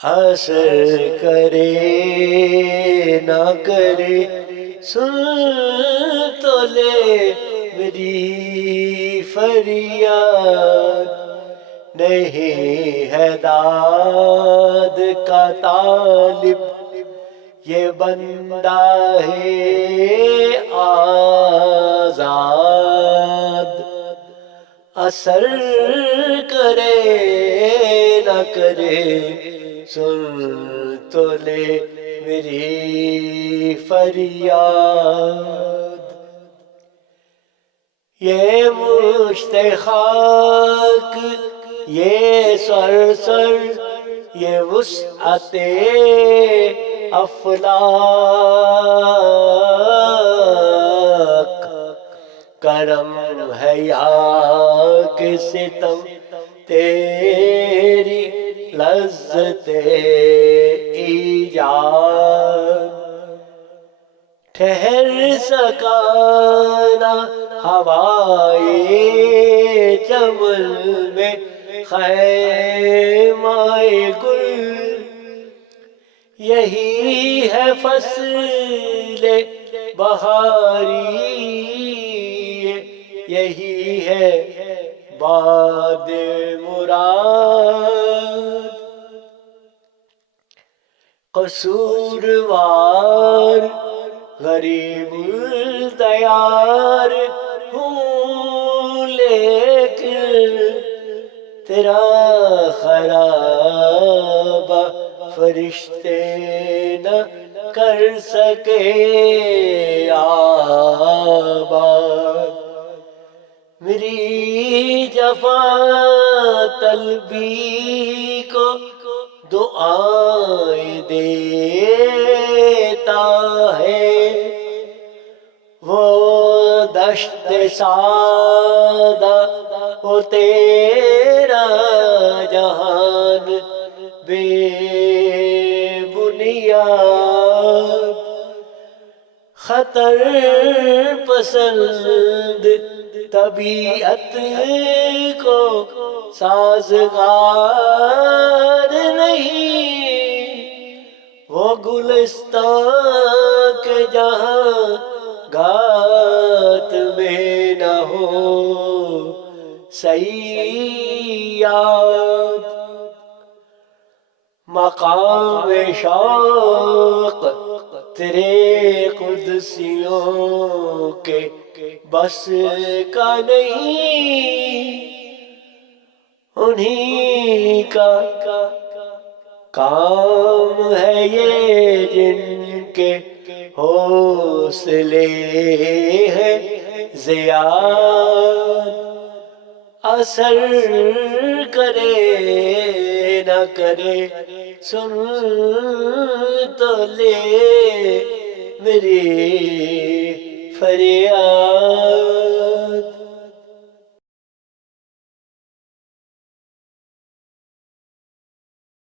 اثر کرے نہ کرے سن تو لے میری فریاد، نہیں ہے داد کا طالب یہ بندہ ہے آزاد، اثر کرے نہ کرے سن تو لے میری فریاد، یہ مشت خاک یہ سر یہ وسعت افلاک، کرم ہے یا کہ ستم تیری لذت ایجاد، ٹھہر سکا نہ ہوائے چمن میں خیمہ گل، یہی ہے فصل بہاری، یہی ہے باد مراد، قصوروار غریب الدیار ہوں، لیکن تیرا خرابہ فرشتے نہ کر سکے آباد، میری جفا طلبی کو دعائیں دیتا ہے، وہ دشت سادہ وہ تیرا جہان بے بنیاد، خطر پسند طبیعت کو سازگار نہیں، وہ گلستان کے جہاں گات میں نہ ہو صیاد، مقام شوق تیرے قدسیوں کے بس کا نہیں، انہی کا کام ہے یہ جن کے حوصلے ہیں زیاد، اثر کرے نہ کرے سن تو لے میری فریاد۔